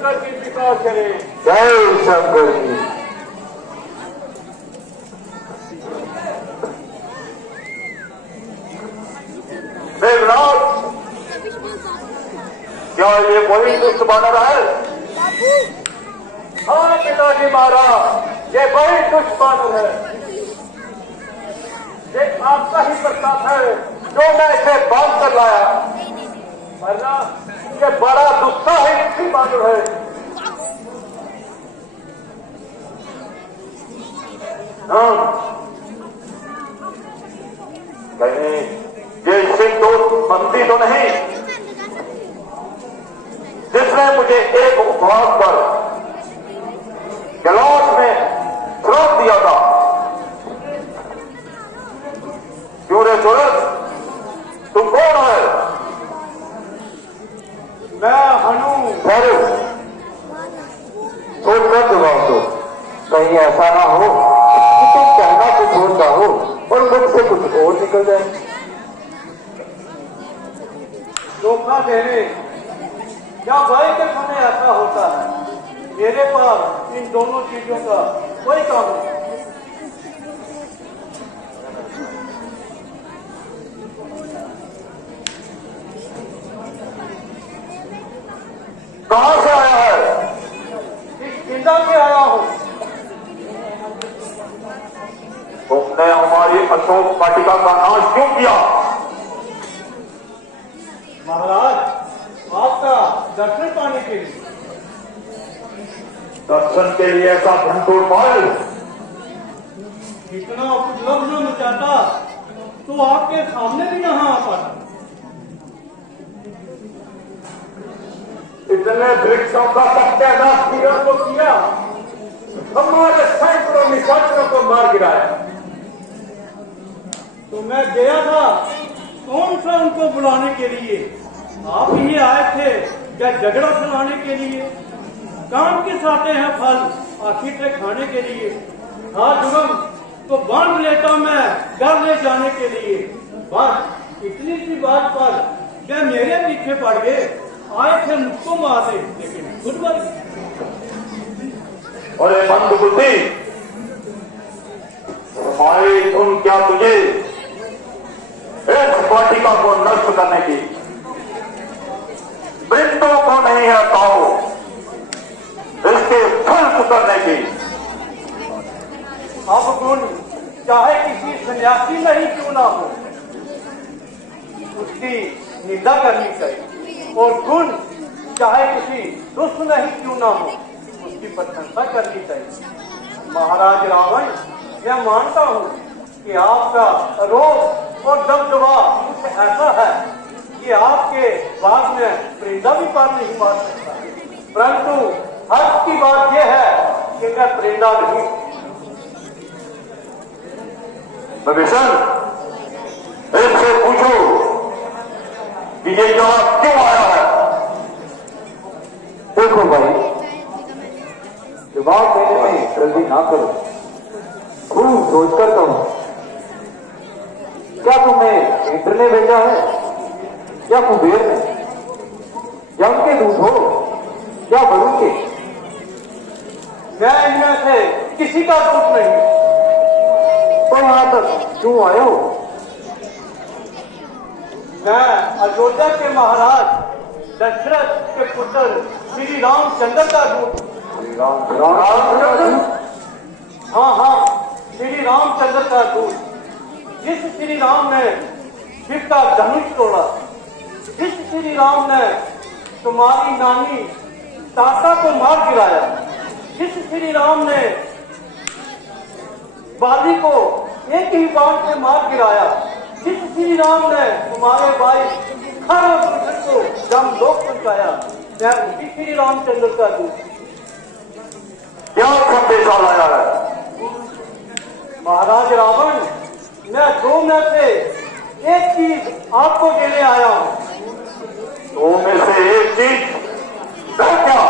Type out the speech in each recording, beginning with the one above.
शंकर की विकास करे। जय शंकर की। मेघनाथ, क्या ये वही दुष्ट बानर है? हाँ पिताजी महाराज, ये वही दुष्ट बानर है। ये आपका ही प्रताप है जो मैं इसे बांध कर लाया, वरना ये बड़ा दुष्टा है, दुष्टी बानर है। कहीं ये सिंह बंदी तो नहीं जिसने मुझे एक उपवास पर कैलाश में श्राप दिया था? क्यों रे सूरज, तुम कौन है? मैं हनु। अरे सोच कर जवाब दो, कहीं ऐसा ना हो कि तुम कहना कुछ और चाहो और मुझसे कुछ और निकल जाए। धोखा देने या भय के समय ऐसा होता है। मेरे पास इन दोनों चीजों का कोई काम नहीं। कहां से आया है? इस चिंता से आया हूं। तुमने हमारी अशोक वाटिका का नाश क्यों किया? महाराज, आपका दर्शन पाने के लिए। दर्शन के लिए ऐसा भंडूर माल? इतना उपलब्ध न मचाता तो आपके सामने भी यहाँ आ पाता। इतने वृक्षों का सत्यानाश किया तो किया, हमारे सैकड़ों निशाचरों को मार गिराया। तो मैं गया था कौन सा उनको बुलाने के लिए? आप ही आए थे क्या झगड़ा सुनाने के लिए? काम किस आते हैं फल आखिर से खाने के लिए। हाथ जुगम तो बांध लेता मैं घर ले जाने के लिए। बस इतनी सी बात पर क्या मेरे पीछे पड़ गए? आए थे मुझको मारने, लेकिन खुद मर गए। अरे मंद बुद्धि, हमारी धुन क्या तुझे एक वाटिका को नष्ट करने की? वृंदों को नहीं है ताओ इसके फल कुतरने की। अब गुण चाहे किसी सन्यासी में ही क्यों ना हो, उसकी निंदा करनी चाहिए, और गुण चाहे किसी दुष्ट में ही क्यों ना हो, उसकी प्रशंसा करनी चाहिए। महाराज रावण, मैं मानता हूँ कि आपका रोष और दबदबा ऐसा है कि आपके बाद में परिंदा भी पार नहीं मार सकता, परंतु हर्ष की बात यह है कि मैं परिंदा नहीं। विभीषण, इनसे पूछो कि ये जवाब क्यों आया है? देखो भाई, जवाब देने में जल्दी ना करो, खूब सोच कर कहो। क्या तुम्हें इंद्र ने भेजा है या कुबेर ने, या उनके दूत हो या वरुण के? मैं इनमें से किसी का दूत नहीं। तो यहां तक क्यों आए हो? मैं अयोध्या के महाराज दशरथ के पुत्र श्री रामचंद्र का दूत। श्री रामचंद्र? हाँ, श्री रामचंद्र का दूत। जिस श्री राम ने शिव का धनुष तोड़ा, जिस श्री राम ने तुम्हारी नानी ताता को मार गिराया, जिस श्री राम ने बाली को एक ही बाण से मार गिराया, जिस श्री राम ने तुम्हारे भाई खरदूषण को जमलोक पहुंचाया, मैं उसी श्री रामचंद्र का दूत। क्या संदेशा लाया है? महाराज रावण, मैं दो में से एक चीज आपको देने आया हूँ। दो में से एक चीज? क्या?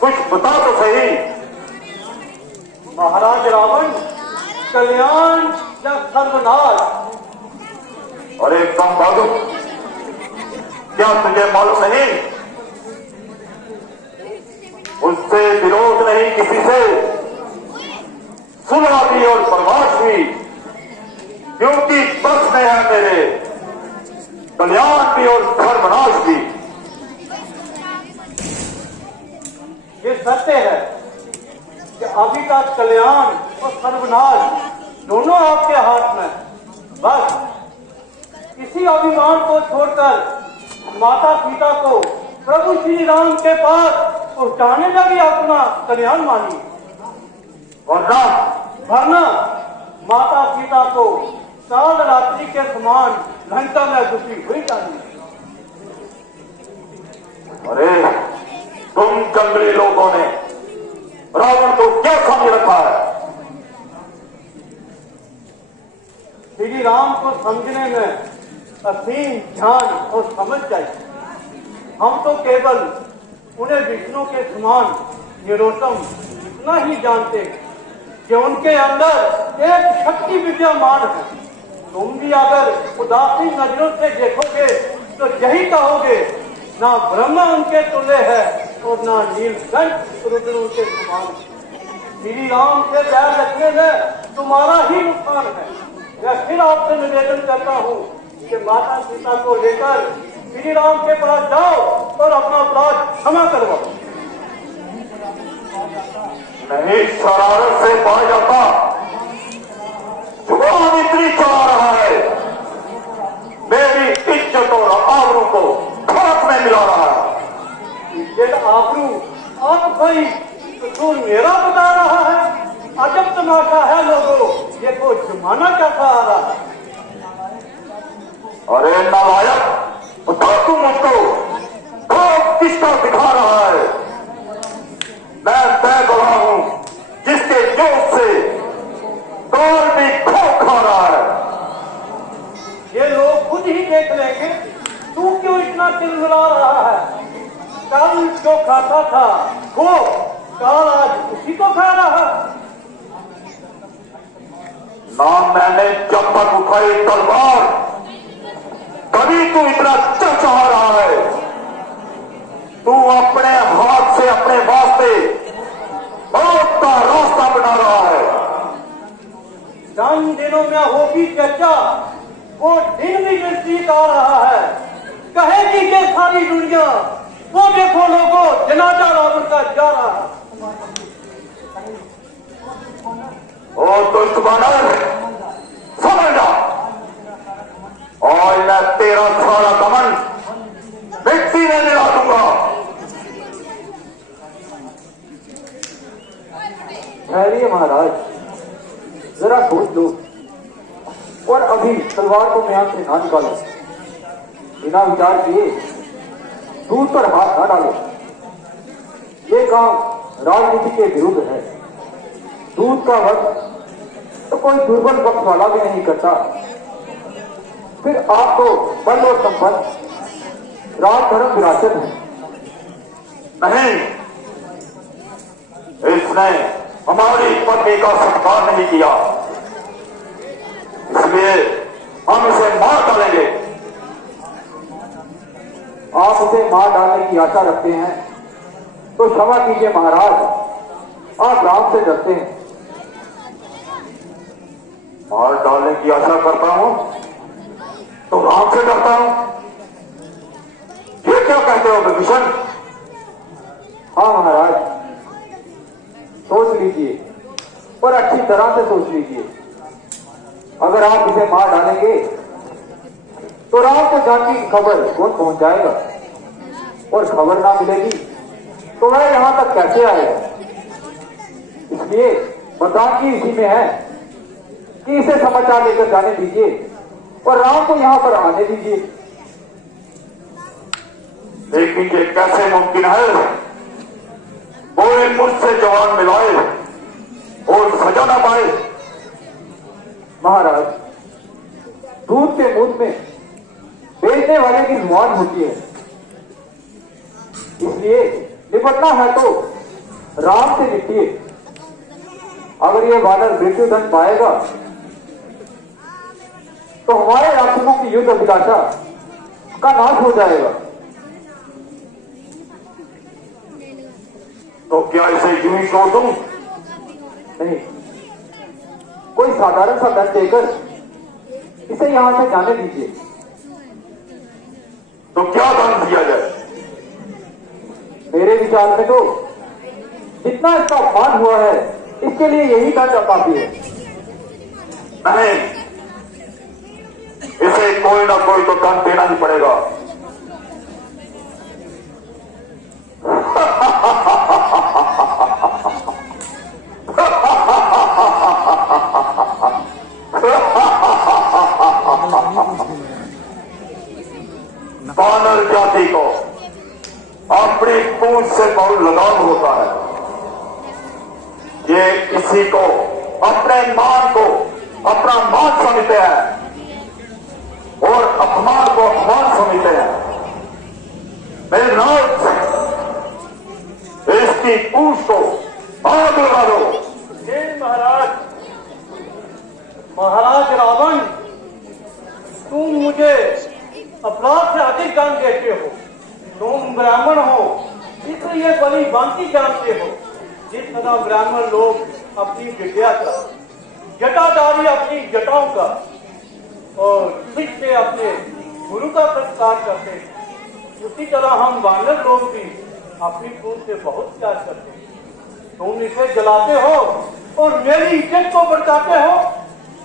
कुछ बता तो सही। महाराज रावण, कल्याण या सर्वनाश। और एक कम बाजू, क्या तुझे मालूम नहीं किसी से सुलह भी और बर्दाश्त भी, क्योंकि बस में है मेरे कल्याण भी और सर्वनाश भी। ये सत्य है कि अभी का कल्याण और सर्वनाश दोनों आपके हाथ में। बस इसी अभिमान को छोड़कर माता सीता को प्रभु श्री राम के पास पहुंचाने लगी अपना कल्याण मानिए, वरना माता सीता को काल रात्रि के समान लंका में घुसी हुई जानी। अरे तुम जंगली लोगों ने रावण को क्या समझ रखा है? श्री राम को समझने में असीम ध्यान और समझ चाहिए। हम तो केवल उन्हें विष्णु के समान निरोत्तम इतना ही जानते हैं कि उनके अंदर एक शक्ति विद्यमान है। तुम भी अगर उदासीन नजरों से देखोगे तो यही कहोगे, ना ब्रह्मा उनके तुल्य है और ना नीलकंठ रुद्र उनके समान। श्री राम से बैर रखने में तुम्हारा ही नुकसान है। मैं फिर आपसे निवेदन करता हूँ कि माता सीता को लेकर श्री राम के पास जाओ और अपना अपराध क्षमा करवाओ। नहीं शरारत से पा जाता, जुबान इतनी चला रहा है, मेरी इज्जत और आबरू को खाक में मिला रहा है। इज्जत आबरू आप भाई कसूर मेरा बता रहा है। अजब तमाशा है लोगों, देखो जमाना कैसा आ रहा है। अरे नालायक, बता तू मुझको खाक किसका दिखा रहा है? मैं तय गवाह हूं जिसके जोश से काल भी खो खा रहा है। ये लोग खुद ही देख लेंगे, तू क्यों इतना चिल्ला रहा है? कल जो खाता था वो काल आज उसी को खा रहा है। ना मैंने जब तक उठाई तलवार तभी तू इतना चहचहा रहा है। तू अपने हाथ से अपने वास्ते मौत का रास्ता बना रहा है। जन दिनों में होगी चर्चा, वो दिन भी नजदीक आ रहा है। कहेगी कि सारी दुनिया, वो देखो लोगों जनाजा रावण का जा रहा है। ओ दुष्ट बानर, समझ जा, और मैं तेरा सारा दमन मिट्टी में मिला दूंगा। ठहरिए महाराज, जरा सोच लो और अभी तलवार को म्यान से ना निकालो। बिना विचार किए दूध पर हाथ ना डालो। ये काम राजनीति के विरुद्ध है। दूध का वक्त तो कोई दुर्बल पक्ष वाला भी नहीं करता। फिर आप तो बल और संपन्न राजधर्म विरासत है। नहीं, इसने हमारी पत्नी का सत्कार नहीं किया, इसलिए हम इसे मार डालेंगे। आप उसे मार डालने की आशा रखते हैं तो क्षमा कीजिए महाराज, आप राम से डरते हैं। मार डालने की आशा करता हूं तो राम से डरता हूं? ये क्या कहते हो विभीषण? हाँ महाराज, सोच लीजिए और अच्छी तरह से सोच लीजिए। अगर आप इसे मार डालेंगे तो राम को जानकी की खबर कौन पहुंचाएगा, और खबर ना मिलेगी तो वह यहां तक कैसे आएगा? इसलिए वरदान की इसी में है कि इसे समाचार लेकर जाने दीजिए और राम को यहां पर आने दीजिए। लेकिन ये कैसे मुमकिन है? कोई मुझसे जवान मिलाए और सजा न पाए। महाराज, दूध के मुंह में बेचने वाले की जुबान होती है, इसलिए निपटना है तो राम से निपटिए। अगर ये वानर मृत्यु दंड पाएगा तो हमारे राक्षसों की युद्ध अभिलाषा का नाश हो जाएगा। तो क्या इसे यूं ही छोड़ दूं? नहीं, कोई साधारण सा दंड देकर इसे यहां से जाने दीजिए। तो क्या दंड दिया जाए? मेरे विचार में तो जितना इसका अपमान हुआ है इसके लिए यही दंड काफी है। नहीं, इसे कोई ना कोई तो दंड देना ही पड़ेगा। वानर जाति को अपनी पूंछ से बहुत लगाव होता है। ये किसी को अपने मान को अपना मान समझते हैं और अपमान को अपमान समझते हैं। मेरे नाथ, इसकी पूंछ को आग लगा दो। हे महाराज, महाराज रावण, तुम मुझे अपराध से अधिक ज्ञान देते हो। तुम ब्राह्मण हो, इसलिए बड़ी भांति जानते हो। जिस तरह ब्राह्मण लोग अपनी विद्या का, जटाधारी अपनी जटाओं का और सिख से अपने गुरु का सत्कार करते हैं, उसी तरह हम वानर लोग भी अपनी पूंछ से बहुत प्यार करते हैं। तुम इसे जलाते हो और मेरी इज्जत को बचाते हो।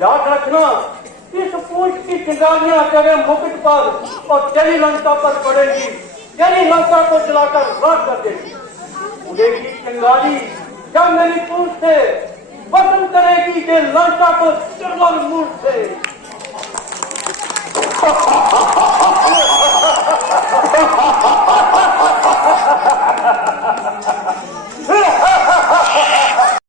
याद रखना, इस पूंछ की चिंगारियां तेरे मुकुट पर और तेरी लंका पर पड़ेगी। तेरी लंका को जलाकर राख कर देगी। उड़ेगी चिंगारी जब मेरी पूंछ से वसन करेगी कि लंका को चरमर मूल से। Ha ha ha ha ha ha ha!